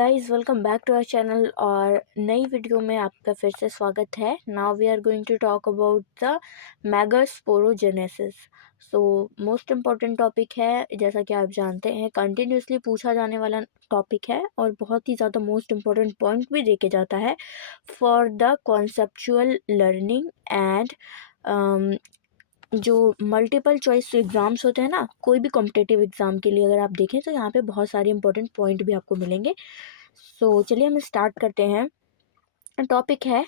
Guys welcome back to our channel और नई video में आपका फिर से स्वागत है। Now we are going to talk about the megasporogenesis. So most important topic है, जैसा कि आप जानते हैं कंटिन्यूसली पूछा जाने वाला टॉपिक है और बहुत ही ज़्यादा मोस्ट इम्पॉर्टेंट पॉइंट भी देके जाता है for the conceptual learning and जो मल्टीपल चॉइस एग्ज़ाम्स होते हैं ना, कोई भी कॉम्पिटिटिव एग्ज़ाम के लिए अगर आप देखें तो यहाँ पे बहुत सारे इंपॉर्टेंट पॉइंट भी आपको मिलेंगे। सो चलिए हम स्टार्ट करते हैं। टॉपिक है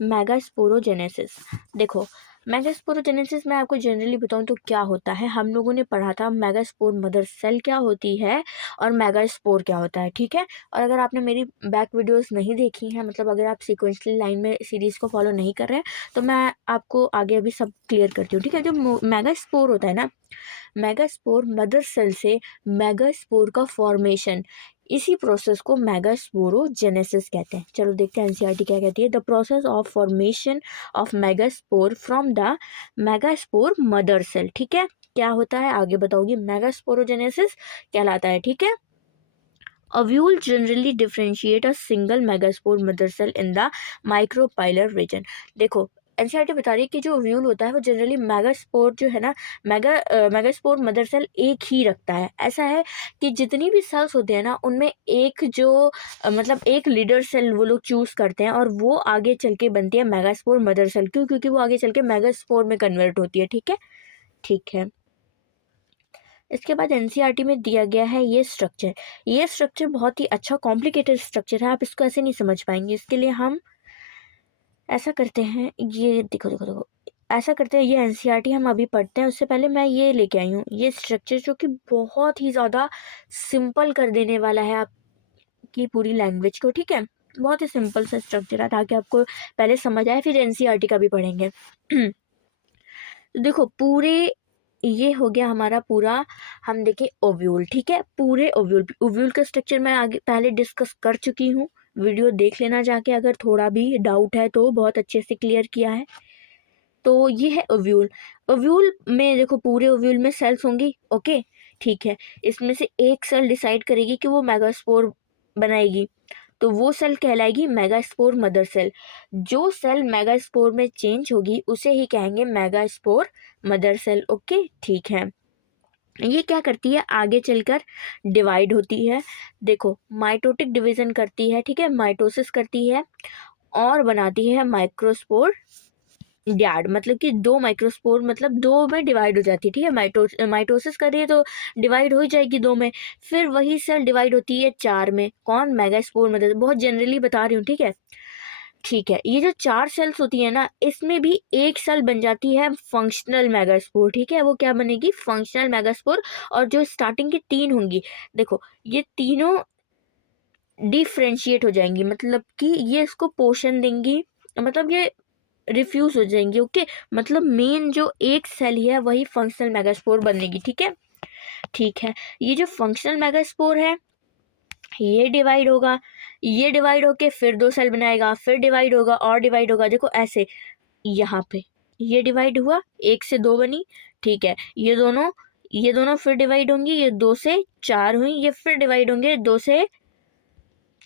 मेगास्पोरोजेनेसिस। देखो, मेगास्पोरोजेनेसिस में आपको जनरली बताऊं तो क्या होता है, हम लोगों ने पढ़ा था मेगास्पोर मदर सेल क्या होती है और मेगास्पोर क्या होता है, ठीक है। और अगर आपने मेरी बैक वीडियोस नहीं देखी हैं, मतलब अगर आप सीक्वेंशियल लाइन में सीरीज़ को फॉलो नहीं कर रहे हैं, तो मैं आपको आगे अभी सब क्लियर करती हूँ, ठीक है। जो मेगास्पोर होता है ना, मेगास्पोर मदर सेल से मेगास्पोर का फॉर्मेशन, इसी प्रोसेस को मेगास्पोरोजेनेसिस कहते हैं। चलो देखते हैं एनसीईआरटी क्या कहती है। The process of formation of megaspore from the megaspore mother cell, ठीक है। क्या होता है आगे बताऊंगी, मेगास्पोरोजेनेसिस कहलाता है, ठीक है। Ovule generally differentiate a single megaspore mother cell in the micropylar region। देखो, एनसीईआरटी बता रही है कि जो ओव्यूल होता है वो जनरली मेगास्पोर जो है ना, मेगास्पोर मदर सेल एक ही रखता है। ऐसा है कि जितनी भी सेल्स होते हैं ना, उनमें एक जो मतलब एक लीडर सेल वो लोग चूज करते हैं और वो आगे चल के बनती है मेगास्पोर मदर सेल। क्यों? क्योंकि वो आगे चल के मेगास्पोर में कन्वर्ट होती है, ठीक है। ठीक है, इसके बाद एनसीईआरटी में दिया गया है ये स्ट्रक्चर। ये स्ट्रक्चर बहुत ही अच्छा कॉम्प्लिकेटेड स्ट्रक्चर है, आप इसको ऐसे नहीं समझ पाएंगे। इसके लिए हम ऐसा करते हैं, ये देखो देखो देखो, ऐसा करते हैं, ये एनसीईआरटी हम अभी पढ़ते हैं। उससे पहले मैं ये लेके आई हूँ ये स्ट्रक्चर, जो कि बहुत ही ज़्यादा सिंपल कर देने वाला है आपकी पूरी लैंग्वेज को, ठीक है। बहुत ही सिंपल सा स्ट्रक्चर है, ताकि आपको पहले समझ आए, फिर एनसीईआरटी का भी पढ़ेंगे। देखो, पूरे ये हो गया हमारा पूरा, हम देखें ओव्यूल, ठीक है। पूरे ओव्यूल का स्ट्रक्चर मैं आगे पहले डिस्कस कर चुकी हूँ, वीडियो देख लेना जाके, अगर थोड़ा भी डाउट है तो बहुत अच्छे से क्लियर किया है। तो ये है ओव्यूल। ओव्यूल में देखो, पूरे ओव्यूल में सेल्स होंगी, ओके, ठीक है। इसमें से एक सेल डिसाइड करेगी कि वो मेगास्पोर बनाएगी, तो वो सेल कहलाएगी मेगास्पोर मदर सेल। जो सेल मेगास्पोर में चेंज होगी उसे ही कहेंगे मेगास्पोर मदर सेल, ओके, ठीक है। ये क्या करती है, आगे चलकर डिवाइड होती है। देखो, माइटोटिक डिवीजन करती है, ठीक है, माइटोसिस करती है और बनाती है माइक्रोस्पोर यार्ड, मतलब कि दो माइक्रोस्पोर, मतलब दो में डिवाइड हो जाती है, ठीक है। माइटोसिस कर रही है तो डिवाइड हो ही जाएगी दो में। फिर वही सेल डिवाइड होती है चार में, कौन, मेगास्पोर मदर। बहुत जनरली बता रही हूँ, ठीक है। ठीक है, ये जो चार सेल्स होती है ना, इसमें भी एक सेल बन जाती है फंक्शनल मेगास्पोर, ठीक है। वो क्या बनेगी, फंक्शनल मेगास्पोर। और जो स्टार्टिंग की तीन होंगी, देखो, ये तीनों डिफ्रेंशिएट हो जाएंगी, मतलब कि ये इसको पोषण देंगी, मतलब ये रिफ्यूज हो जाएंगी, ओके। मतलब मेन जो एक सेल है वही फंक्शनल मेगास्पोर बनेगी, ठीक है। ठीक है, ये जो फंक्शनल मेगास्पोर है ये डिवाइड होगा, ये डिवाइड होके फिर दो सेल बनाएगा, फिर डिवाइड होगा और डिवाइड होगा। देखो ऐसे, यहाँ पे ये डिवाइड हुआ, एक से दो बनी, ठीक है। ये दोनों फिर डिवाइड होंगी, ये दो से चार हुई, ये फिर डिवाइड होंगे, दो से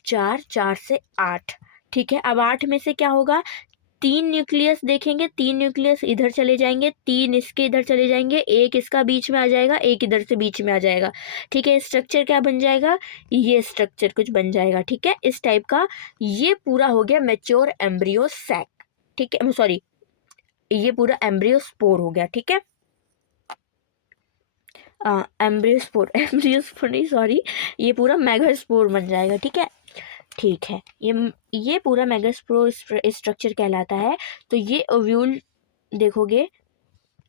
चार, चार से आठ, ठीक है। अब आठ में से क्या होगा, तीन न्यूक्लियस देखेंगे, तीन न्यूक्लियस इधर चले जाएंगे, तीन इसके इधर चले जाएंगे, एक इसका बीच में आ जाएगा, एक इधर से बीच में आ जाएगा, ठीक है। स्ट्रक्चर क्या बन जाएगा, ये स्ट्रक्चर कुछ बन जाएगा, ठीक है, इस टाइप का। ये पूरा हो गया मैच्योर एम्ब्रियो सैक, ठीक है, सॉरी, ये पूरा एम्ब्रियो स्पोर हो गया, ठीक है। एम्ब्रियोस्पोर एम्ब्रियोस्पोर नहीं, सॉरी, ये पूरा मेगास्पोर बन जाएगा, ठीक है। ठीक है, ये पूरा मेगास्पोर स्ट्रक्चर कहलाता है। तो ये ओव्यूल देखोगे।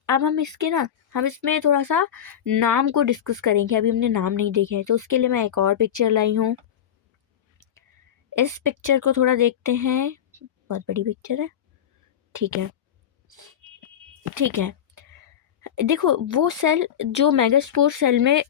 अब हम इसमें थोड़ा सा नाम को डिस्कस करेंगे, अभी हमने नाम नहीं देखे हैं, तो उसके लिए मैं एक और पिक्चर लाई हूँ। इस पिक्चर को थोड़ा देखते हैं, बहुत बड़ी पिक्चर है, ठीक है। ठीक है, देखो, वो सेल जो मेगास्पोर सेल में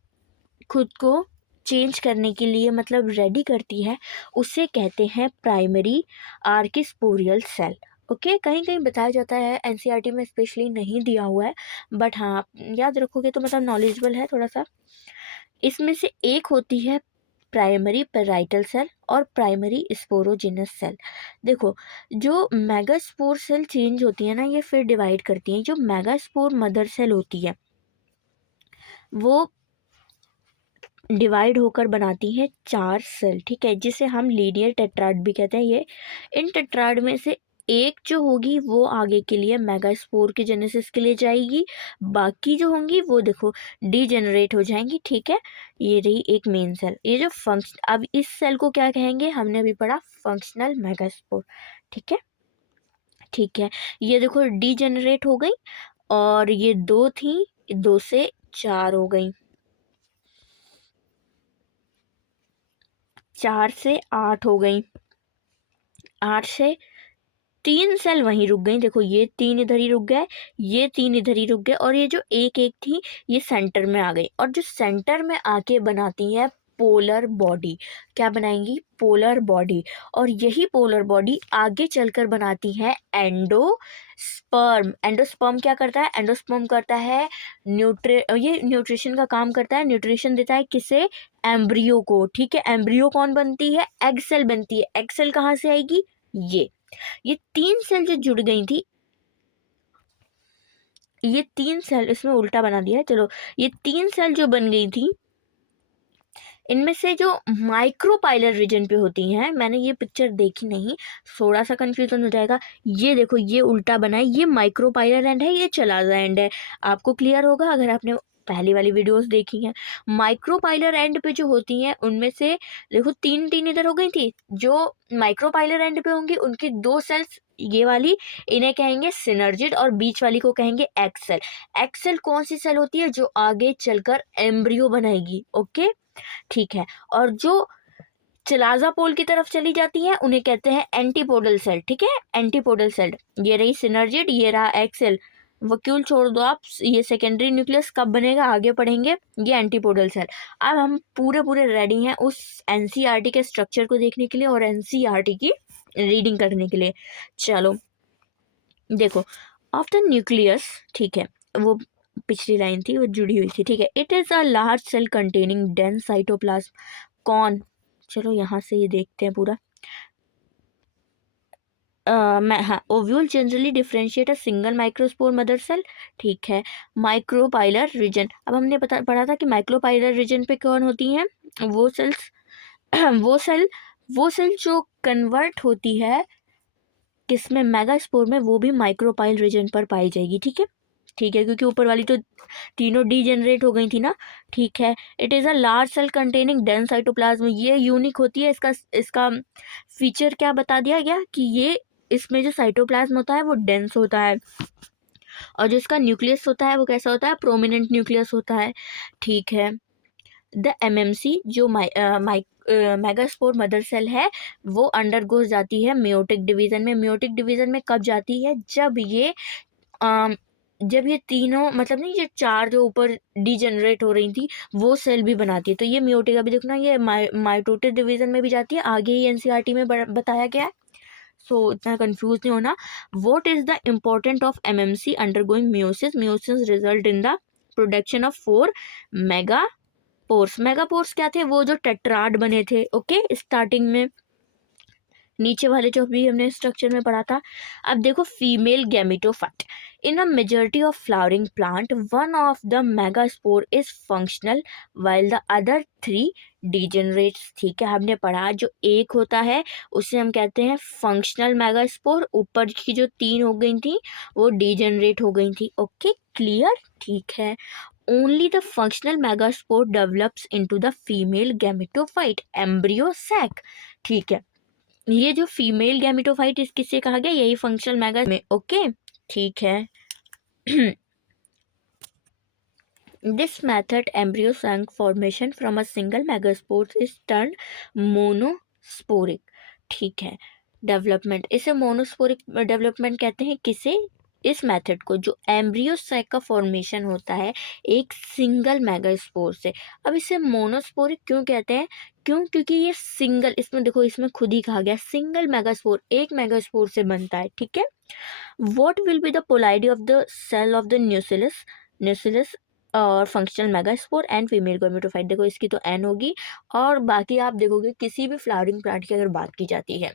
खुद को चेंज करने के लिए मतलब रेडी करती है, उसे कहते हैं प्राइमरी आर्किस्पोरियल सेल, ओके। कहीं कहीं बताया जाता है, एनसीईआरटी में स्पेशली नहीं दिया हुआ है, बट हाँ, आप याद रखोगे तो मतलब नॉलेजेबल है थोड़ा सा। इसमें से एक होती है प्राइमरी पेराइटल सेल और प्राइमरी स्पोरोजिनस सेल। देखो, जो मेगास्पोर सेल चेंज होती है ना, ये फिर डिवाइड करती हैं। जो मेगास्पोर मदर सेल होती है वो डिवाइड होकर बनाती हैं 4 सेल, ठीक है, जिसे हम लीनियर टेट्राड भी कहते हैं। ये इन टेट्राड में से एक जो होगी वो आगे के लिए मेगास्पोर के जेनेसिस के लिए जाएगी, बाकी जो होंगी वो देखो डीजेनरेट हो जाएंगी, ठीक है। ये रही एक मेन सेल। ये जो फंक्शन, अब इस सेल को क्या कहेंगे, हमने अभी पढ़ा फंक्शनल मेगास्पोर, ठीक है। ठीक है, ये देखो डीजेनरेट हो गई, और ये 2 थी, 2 से 4 हो गई, 4 से 8 हो गई, 8 से 3 सेल वहीं रुक गई। देखो ये 3 इधर ही रुक गए, ये 3 इधर ही रुक गए, और ये जो एक एक थी ये सेंटर में आ गई, और जो सेंटर में आके बनाती है पोलर बॉडी। क्या बनाएंगी, पोलर बॉडी। और यही पोलर बॉडी आगे चलकर बनाती है एंडोस्पर्म। एंडोस्पर्म क्या करता है, एंडोस्पर्म करता है ये न्यूट्रिशन का काम करता है, न्यूट्रिशन देता है किसे, एम्ब्रियो को, ठीक है। एम्ब्रियो कौन बनती है, एग सेल बनती है। एग सेल कहाँ से आएगी, ये 3 सेल जो जुड़ गई थी, ये 3 सेल, इसमें उल्टा बना दिया है, चलो, ये 3 सेल जो बन गई थी, इनमें से जो माइक्रोपाइलर रीजन पे होती हैं, मैंने ये पिक्चर देखी नहीं, थोड़ा सा कंफ्यूजन हो जाएगा। ये देखो ये उल्टा बना है, ये माइक्रोपाइलर एंड है, ये चलाजा एंड है। आपको क्लियर होगा अगर आपने पहली वाली वीडियोस देखी हैं। माइक्रोपाइलर एंड पे जो होती हैं उनमें से देखो 3 3 इधर हो गई थी, जो माइक्रोपाइलर एंड पे होंगी उनकी 2 सेल्स, ये वाली, इन्हें कहेंगे सिनर्जिड, और बीच वाली को कहेंगे एक्सेल। एक्सेल कौन सी सेल होती है, जो आगे चलकर एम्ब्रियो बनाएगी, ओके, ठीक है। और जो चिलाजा पोल की तरफ चली जाती है उन्हें कहते हैं एंटीपोडल सेल, ठीक है, एंटीपोडल सेल। ये रही सिनर्जिड, ये रहा एक्सेल। वक्यूल छोड़ दो आप, ये सेकेंडरी न्यूक्लियस कब बनेगा आगे पढ़ेंगे। ये एंटीपोडल सेल। अब हम पूरे पूरे रेडी हैं उस एनसीईआरटी के स्ट्रक्चर को देखने के लिए और एनसीईआरटी की रीडिंग करने के लिए। चलो देखो, ऑफ द न्यूक्लियस, ठीक है, वो पिछली लाइन थी, वो जुड़ी हुई थी, ठीक है। It is a large cell containing dense cytoplasm. कौन, चलो यहाँ से ये देखते हैं पूरा। हाँ, ovule generally differentiate a single microspore mother cell, ठीक है। माइक्रोपाइलर रीजन, अब हमने पढ़ा था कि माइक्रोपाइलर रीजन पे कौन होती हैं, वो सेल्स वो सेल वो सेल जो कन्वर्ट होती है किसमें, मेगास्पोर में, वो भी माइक्रोपाइल रीजन पर पाई जाएगी, ठीक है। ठीक है, क्योंकि ऊपर वाली तो तीनों डीजेनरेट हो गई थी ना, ठीक है। It is a large cell containing dense cytoplasm, ये यूनिक होती है। इसका फीचर क्या बता दिया गया कि ये, इसमें जो साइटोप्लाज्म होता है वो डेंस होता है, और जो इसका न्यूक्लियस होता है वो कैसा होता है, प्रोमिनेंट न्यूक्लियस होता है, ठीक है। द एमएमसी जो मेगास्पोर मदर सेल है, वो अंडरगोज जाती है मियोटिक डिवीजन में। मियोटिक डिवीजन में कब जाती है, जब ये तीनों, मतलब नहीं, ये 4 जो ऊपर डीजनरेट हो रही थी वो सेल भी बनाती है, तो ये मियोटिक, अभी देखो ना, ये माइटोटिक डिवीजन में भी जाती है, आगे ही एनसीईआरटी में बताया गया है, सो इतना कंफ्यूज नहीं होना। What is the important of MMC undergoing meiosis, meiosis result in the production of 4 मेगापोर्स। मेगापोर्स क्या थे, वो जो टेट्राड बने थे, ओके, स्टार्टिंग में, नीचे वाले जो भी हमने स्ट्रक्चर में पढ़ा था। अब देखो, female gametophyte in a majority of flowering plant, one of the megaspore is functional while the other 3 degenerates, ठीक है। हमने पढ़ा जो एक होता है उसे हम कहते हैं फंक्शनल मेगास्पोर, ऊपर की जो 3 हो गई थी वो डिजेनरेट हो गई थी, ओके, क्लियर, ठीक है। Only the functional megaspore develops into the female gametophyte embryo sac, ठीक है। ये जो फीमेल गैमेटोफाइट इस किससे कहा गया, यही फंक्शनल मैगा में, ओके, ठीक है। This method embryo sac formation from a single megaspore is turned monosporic, ठीक है। डेवलपमेंट, इसे मोनोस्पोरिक डेवलपमेंट कहते हैं, किसे, इस मेथड को, जो एम्ब्रियो सैक का फॉर्मेशन होता है एक सिंगल मेगास्पोर से। अब इसे मोनोस्पोरिक क्यों कहते हैं, क्यों, क्योंकि ये सिंगल, इसमें देखो, इसमें खुद ही कहा गया सिंगल मेगास्पोर, एक मेगास्पोर से बनता है, ठीक है। What will be the polarity of the cell of the nucellus, nucellus और functional megaspore and female gametophyte. देखो इसकी तो एन होगी, और बाकी आप देखोगे किसी भी फ्लावरिंग प्लांट की अगर बात की जाती है,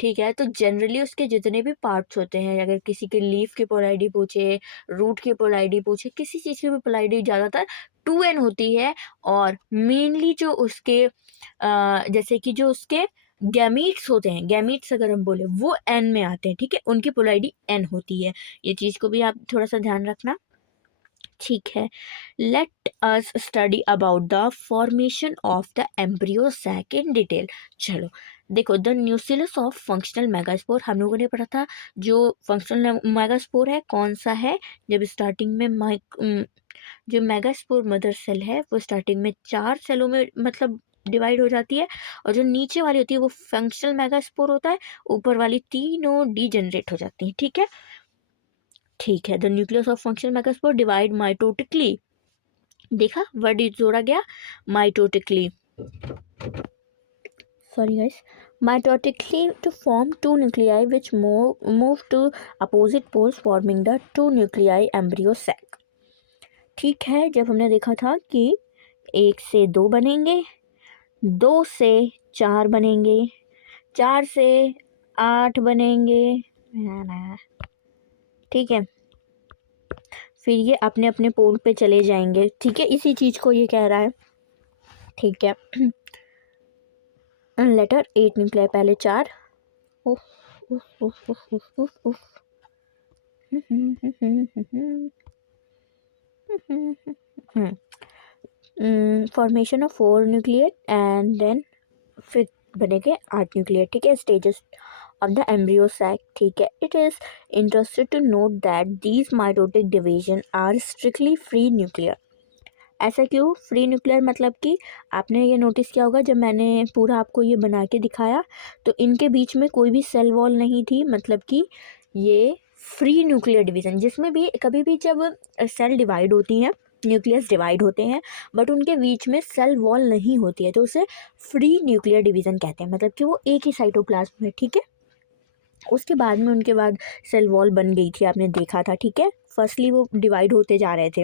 ठीक है, तो जनरली उसके जितने भी पार्ट्स होते हैं, अगर किसी के लीफ की पोलैरिटी पूछे, रूट की पोलैरिटी पूछे, किसी चीज़ की भी पोलैरिटी ज़्यादातर 2n होती है। और मेनली जो उसके जैसे कि जो उसके गैमीट्स होते हैं, गैमीट्स अगर हम बोले वो n में आते हैं, ठीक है, उनकी पोलैरिटी n होती है। ये चीज़ को भी आप थोड़ा सा ध्यान रखना, ठीक है। Let us study about the formation of the embryo sac in detail. चलो देखो, the nucleus of functional megaspore हम लोगों ने पढ़ा था। जो फंक्शनल मेगास्पोर है कौन सा है, जब स्टार्टिंग में जो मेगास्पोर मदर सेल है वो स्टार्टिंग में 4 सेलों में मतलब डिवाइड हो जाती है, और जो नीचे वाली होती है वो फंक्शनल मेगास्पोर होता है, ऊपर वाली तीनों डीजेनरेट हो जाती है, ठीक है। ठीक है, the nucleus of functional megaspore divide mitotically. देखा वर्ड जोड़ा गया, mitotically, sorry guys, mitotically to form two nuclei which move to opposite poles forming the two nuclei embryo sac। ठीक है, जब हमने देखा था कि 1 से 2 बनेंगे, 2 से 4 बनेंगे, 4 से 8 बनेंगे, ठीक है, फिर ये अपने अपने पोल पे चले जाएंगे, ठीक है, इसी चीज को ये कह रहा है, ठीक है। लेटर 8 न्यूक्लियाई, पहले 4, उफ उफ उफ उफ उफ उफ उफ, formation of 4 nucleate and then फिर बनेंगे 8 न्यूक्लियट, ठीक है, stages of the embryo sac, ठीक है। It is interested to note that these mitotic division are strictly free nuclear। ऐसा क्यों फ्री न्यूक्लियर, मतलब कि आपने ये नोटिस किया होगा जब मैंने पूरा आपको ये बना के दिखाया तो इनके बीच में कोई भी सेल वॉल नहीं थी, मतलब कि ये फ्री न्यूक्लियर डिवीज़न, जिसमें भी कभी भी जब सेल डिवाइड होती हैं, न्यूक्लियस डिवाइड होते हैं, बट उनके बीच में सेल वॉल नहीं होती है, तो उसे फ्री न्यूक्लियर डिवीज़न कहते हैं, मतलब कि वो एक ही साइटोप्लाज्म में, ठीक है। उसके बाद में उनके बाद सेल वॉल बन गई थी, आपने देखा था, ठीक है, फर्स्टली वो डिवाइड होते जा रहे थे।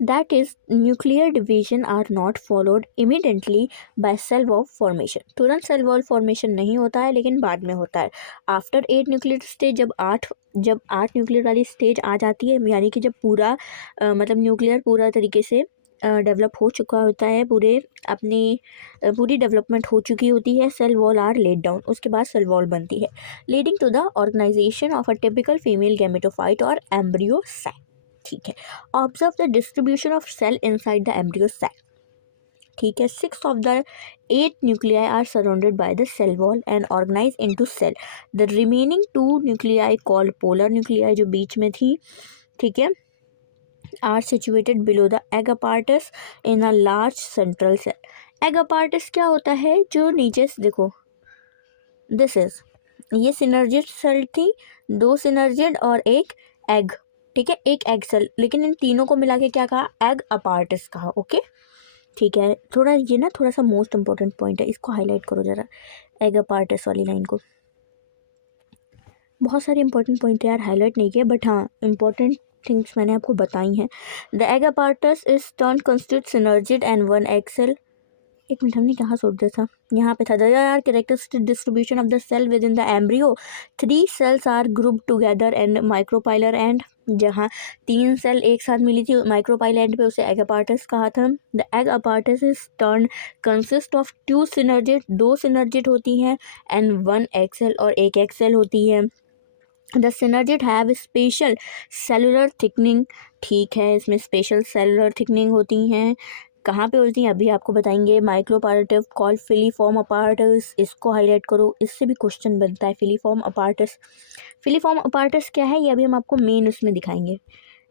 That is, nuclear division are not followed immediately by cell wall formation। तुरंत सेल वॉल फॉर्मेशन नहीं होता है, लेकिन बाद में होता है। आफ्टर 8 न्यूक्लियर स्टेज, जब आठ न्यूक्लियर वाली स्टेज आ जाती है, यानी कि जब पूरा मतलब न्यूक्लियर पूरा तरीके से डेवलप हो चुका होता है, पूरी डेवलपमेंट हो चुकी होती है, cell wall are laid down, उसके बाद सेल वॉल बनती है, leading to the organization of a typical female gametophyte और एम्ब्रियो सैक, ठीक है। Observe the distribution of cell inside the embryo sac, ठीक है। 6 of the 8 nuclei are surrounded by the cell wall and organize into cell. The remaining 2 nuclei called polar nuclei, जो बीच में थी, ठीक है, are situated below the egg apparatus in a large central cell. Egg apparatus क्या होता है, जो नीचे से देखो, दिस इज, ये सिनर्जिड सेल थी, 2 सिनर्जिड और एक एग, ठीक है, एक एग सेल, लेकिन इन तीनों को मिला के क्या कहा, एग अपार्टस कहा, ओके, ठीक है। थोड़ा ये ना थोड़ा सा मोस्ट इंपॉर्टेंट पॉइंट है, इसको हाईलाइट करो जरा, एग अपार्टस वाली लाइन को। बहुत सारे इंपॉर्टेंट पॉइंट है यार, हाईलाइट नहीं किया, बट हाँ इंपॉर्टेंट थिंग्स मैंने आपको बताई हैं। The egg apparatus is turn constitute synergid and 1 egg cell. एक मिनट, हमने कहाँ सोच दिया था, यहाँ पे था। There are characteristic distribution of the cell within the embryo, 3 cells are group together and micropylar end, जहाँ 3 सेल एक साथ मिली थी माइक्रोपाइल एंड पे, उसे एग अपार्टस कहा था। The egg apparatus is turn consist of 2 synergid, 2 synergid होती हैं, एंड 1 एग सेल, और एक एग सेल होती है। The synergid have special cellular thickening, ठीक है, इसमें स्पेशल सेलुलर थिकनिंग होती हैं, कहाँ पे होती हैं अभी आपको बताएंगे। माइक्रोपार्टिव कॉल फिलीफॉर्म अपार्टस, इसको हाईलाइट करो, इससे भी क्वेश्चन बनता है। फिलीफॉर्म अपार्टस, फिलीफॉर्म अपार्टस क्या है, ये अभी हम आपको मेन उसमें दिखाएंगे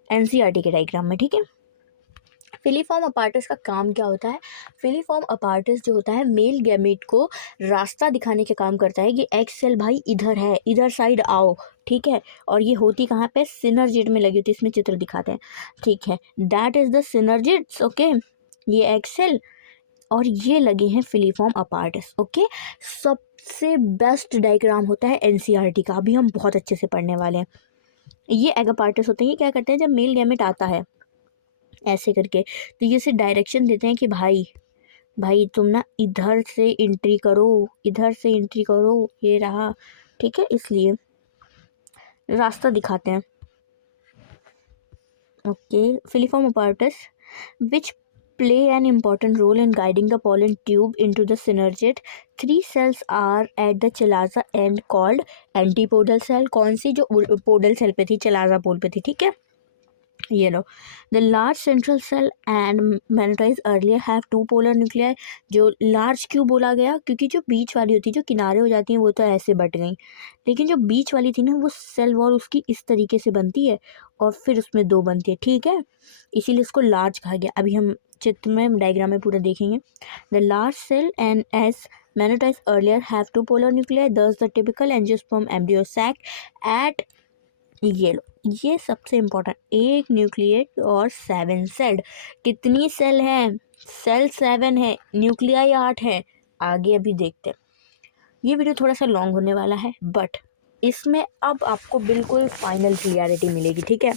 एनसीईआरटी के डायग्राम में, ठीक है। फिलीफॉर्म अपार्टस का काम क्या होता है, फिलीफॉर्म अपार्टस जो होता है मेल गैमेट को रास्ता दिखाने का काम करता है कि एक्स सेल भाई इधर है, इधर साइड आओ, ठीक है, और ये होती कहाँ पे, सिनर्जिड में लगी होती है, इसमें चित्र दिखाते हैं, ठीक है, that is the synergids, okay, ये एक्स सेल और ये लगे हैं फिलीफॉर्म अपार्टस, ओके। सबसे बेस्ट डायग्राम होता है एनसीईआरटी का, अभी हम बहुत अच्छे से पढ़ने वाले हैं। ये एगापार्टस होते हैं। ये क्या करते हैं, जब मेल गैमेट आता है ऐसे करके, तो ये सिर्फ डायरेक्शन देते हैं कि भाई भाई तुम ना इधर से एंट्री करो, इधर से एंट्री करो, ये रहा, ठीक है, इसलिए रास्ता दिखाते हैं। Okay, filiform apparatus which play an important role in guiding the pollen tube into the synergid. 3 cells are at the chalaza end called antipodal cell। कौन सी, जो पोडल सेल पे थी, चलाजा पोल पे थी, ठीक है। ये लो, the large central cell and magnetize earlier have two polar nuclei. जो लार्ज क्यों बोला गया, क्योंकि जो बीच वाली होती है, जो किनारे हो जाती हैं, वो तो ऐसे बट गई, लेकिन जो बीच वाली थी ना, वो सेल वॉल उसकी इस तरीके से बनती है और फिर उसमें 2 बनती है, ठीक है, इसीलिए इसको लार्ज कहा गया। अभी हम चित्र में, डायग्राम में पूरा देखेंगे। The large cell and as magnetize earlier have two polar nuclei, thus the typical angiosperm embryo sac eight, ये लो, ये सबसे इम्पोर्टेंट, एक न्यूक्लिएट और 7 सेल। कितनी सेल है, सेल 7 है, न्यूक्लियाई 8 है। आगे अभी देखते हैं। ये वीडियो थोड़ा सा लॉन्ग होने वाला है, बट इसमें अब आपको बिल्कुल फाइनल क्लियरिटी मिलेगी, ठीक है।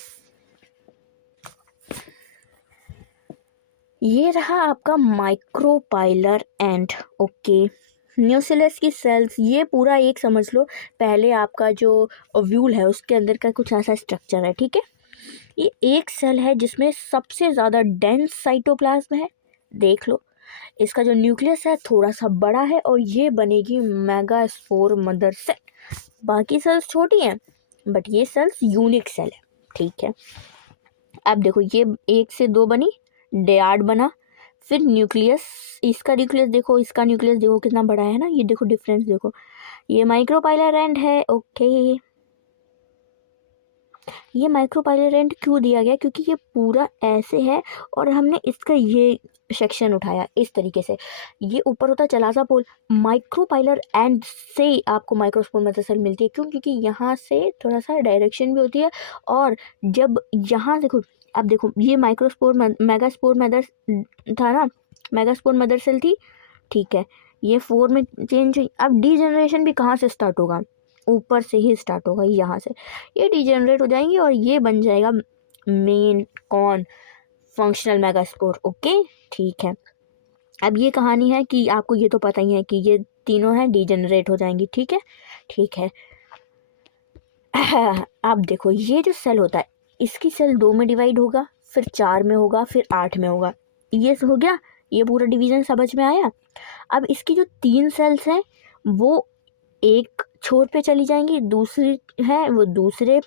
ये रहा आपका माइक्रोपाइलर एंड, ओके, न्यूक्लियस की सेल्स, ये पूरा एक समझ लो। पहले आपका जो ओव्यूल है उसके अंदर का कुछ ऐसा स्ट्रक्चर है, ठीक है। ये एक सेल है जिसमें सबसे ज़्यादा डेंस साइटोप्लाज्म है, देख लो। इसका जो न्यूक्लियस है थोड़ा सा बड़ा है और ये बनेगी मेगास्पोर मदर सेल। बाकी सेल्स छोटी हैं बट ये सेल्स यूनिक सेल है, ठीक है। अब देखो, ये 1 से 2 बनी, डेयाड बना, फिर न्यूक्लियस, इसका न्यूक्लियस देखो, इसका न्यूक्लियस देखो कितना बड़ा है ना, ये देखो डिफरेंस देखो। ये माइक्रोपाइलर एंड है, ओके। ये माइक्रोपाइलर एंड क्यों दिया गया, क्योंकि ये पूरा ऐसे है और हमने इसका ये सेक्शन उठाया इस तरीके से। ये ऊपर होता है चलाजा पोल, माइक्रोपाइलर एंड से आपको माइक्रोस्पोर मदर सेल मिलती है। क्यों, क्योंकि यहाँ से थोड़ा सा डायरेक्शन भी होती है, और जब यहाँ देखो, अब देखो, ये माइक्रोस्पोर मेगास्पोर मदर था ना, मेगास्पोर मदर सेल थी, ठीक है। ये 4 में चेंज हुई। अब डीजेनरेशन भी कहाँ से स्टार्ट होगा, ऊपर से ही स्टार्ट होगा, यहाँ से ये डीजेनरेट हो जाएंगी और ये बन जाएगा मेन कौन, फंक्शनल मेगास्पोर, ओके, ठीक है। अब ये कहानी है कि आपको ये तो पता ही है कि ये तीनों हैं डीजेनरेट हो जाएंगी, ठीक है, ठीक है। अब देखो, ये जो सेल होता है, इसकी सेल 2 में डिवाइड होगा, फिर 4 में होगा, फिर 8 में होगा, ये हो गया, ये पूरा डिवीजन समझ में आया। अब इसकी जो 3 सेल्स हैं वो एक छोर पे चली जाएंगी, दूसरी है वो दूसरे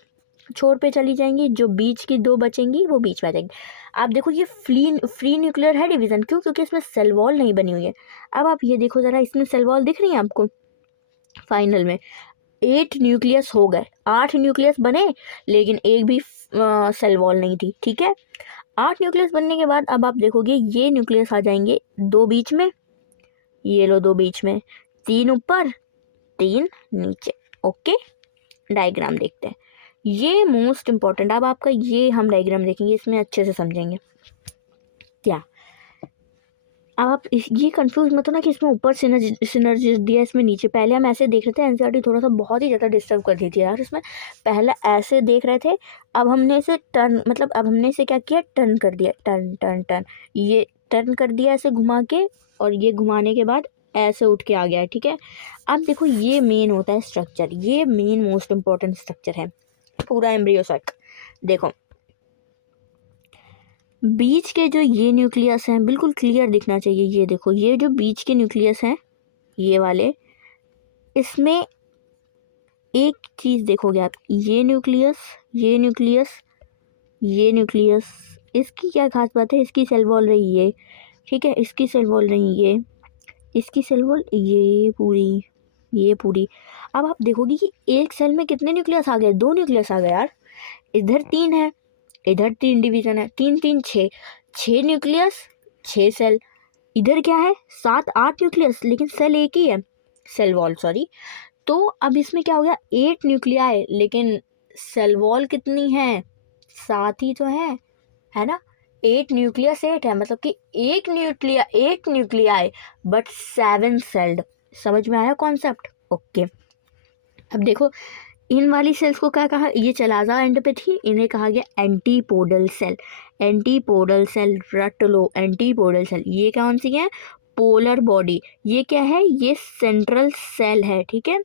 छोर पे चली जाएंगी, जो बीच की 2 बचेंगी वो बीच में आ जाएंगी। आप देखो, ये फ्री न्यूक्लियर है डिवीजन, क्यों, क्योंकि इसमें सेल वॉल नहीं बनी हुई है। अब आप ये देखो ज़रा, इसमें सेल वॉल दिख रही है आपको। फाइनल में 8 न्यूक्लियस हो गए, 8 न्यूक्लियस बने, लेकिन एक भी सेल वॉल नहीं थी, ठीक है। 8 न्यूक्लियस बनने के बाद अब आप देखोगे ये न्यूक्लियस आ जाएंगे 2 बीच में, ये लो 2 बीच में, 3 ऊपर 3 नीचे, ओके। डायग्राम देखते हैं, ये मोस्ट इम्पॉर्टेंट। अब आपका ये हम डायग्राम देखेंगे, इसमें अच्छे से समझेंगे क्या। अब आप ये कंफ्यूज मत हो ना कि इसमें ऊपर सिनर्जी दिया, इसमें नीचे। पहले हम ऐसे देख रहे थे, एनसीईआरटी थोड़ा सा बहुत ही ज़्यादा डिस्टर्ब कर दी थी यार इसमें। पहले ऐसे देख रहे थे, अब हमने इसे टर्न, मतलब अब हमने इसे क्या किया, टर्न कर दिया, टर्न टर्न टर्न, ये टर्न कर दिया ऐसे घुमा के, और ये घुमाने के बाद ऐसे उठ के आ गया है, ठीक है। अब देखो, ये मेन होता है स्ट्रक्चर, ये मेन मोस्ट इम्पॉर्टेंट स्ट्रक्चर है पूरा एम्ब्रियो साइक। देखो, बीच के जो ये न्यूक्लियस हैं, बिल्कुल क्लियर दिखना चाहिए, ये देखो, ये जो बीच के न्यूक्लियस हैं, ये वाले, इसमें एक चीज़ देखोगे आप, ये न्यूक्लियस, ये न्यूक्लियस, ये न्यूक्लियस, इसकी क्या खास बात है, इसकी सेल वॉल रही ये, ठीक है, इसकी सेल वॉल रही ये, इसकी सेल वॉल ये पूरी, ये पूरी। अब आप देखोगे कि एक सेल में कितने न्यूक्लियस आ गए, 2 न्यूक्लियस आ गए यार। इधर 3 है, इधर 3 डिवीजन है, 3 3 6, 6 न्यूक्लियस 6 सेल। इधर क्या है, 7 8 न्यूक्लियस, लेकिन सेल एक ही है, सेल वॉल सॉरी। तो अब इसमें क्या हो गया, 8 न्यूक्लियाई, लेकिन सेल वॉल कितनी है, 7 ही तो है ना। 8 न्यूक्लियस 8 है, मतलब कि एक न्यूक्लियाई बट 7 सेल्ड। समझ में आया कॉन्सेप्ट, ओके। अब देखो, इन वाली सेल्स को क्या कहा, ये चलाजा एंड पे थी, इन्हें कहा गया एंटीपोडल सेल। एंटीपोडल सेल रट लो, एंटीपोडल सेल। ये कौन सी है, पोलर बॉडी। ये क्या है, ये सेंट्रल सेल है, ठीक है।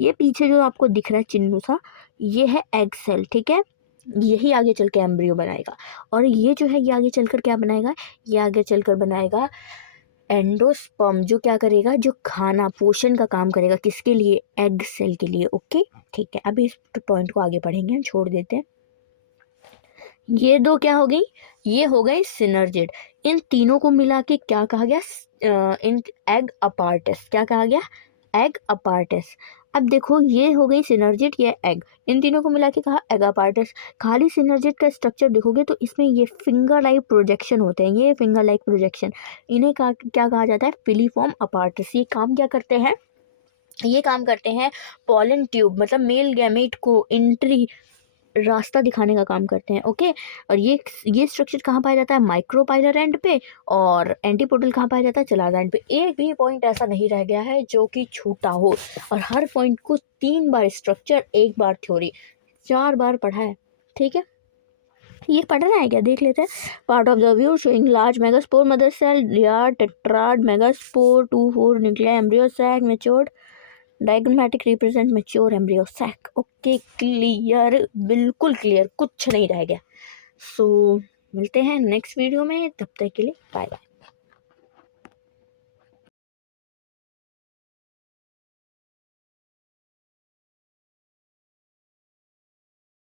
ये पीछे जो आपको दिख रहा है चिन्ह सा, ये है एग सेल, ठीक है। यही आगे चल के एम्ब्रियो बनाएगा। और ये जो है, ये आगे चलकर क्या बनाएगा, ये आगे चलकर बनाएगा एंडोस्पर्म, जो क्या करेगा, जो खाना पोषण का काम करेगा, किसके लिए, एग सेल के लिए। ओके, ठीक है। अभी इस पॉइंट को आगे पढ़ेंगे, हम छोड़ देते हैं। ये दो क्या हो गई, ये हो गए सिनर्जिड। इन तीनों को मिला के क्या कहा गया, इन एग अपार्टस, क्या कहा गया, एग अपार्टस। अब देखो, ये हो गई सिनर्जिड, ये एग, इन तीनों को मिला के कहा एग अपार्टस। खाली सिनर्जिड का स्ट्रक्चर देखोगे तो इसमें ये फिंगर लाइक प्रोजेक्शन होते हैं, ये फिंगर लाइक प्रोजेक्शन, इन्हें क्या कहा जाता है, फिलीफॉर्म अपार्टस। ये काम क्या करते हैं, ये काम करते हैं पॉलन ट्यूब, मतलब मेल गैमेट को एंट्री, रास्ता दिखाने का काम करते हैं। ओके, और ये स्ट्रक्चर कहाँ पाया जाता है, माइक्रोपाइलर एंड पे, और एंटीपोडल कहाँ पाया जाता है, चलाजा एंड पे। एक भी पॉइंट ऐसा नहीं रह गया है जो कि छूटा हो, और हर पॉइंट को 3 बार स्ट्रक्चर, 1 बार थ्योरी, 4 बार पढ़ा है, ठीक है। ये पढ़ना है क्या, देख लेते हैं। Part of the view showing large megaspore mother cell, यार tetrad megaspore, 2-4 nuclear embryo sac matured, diagrammatic represent mature embryo sac. Okay, clear, बिल्कुल क्लियर, कुछ नहीं रह गया। सो मिलते हैं नेक्स्ट वीडियो में, तब तक के लिए बाय बाय।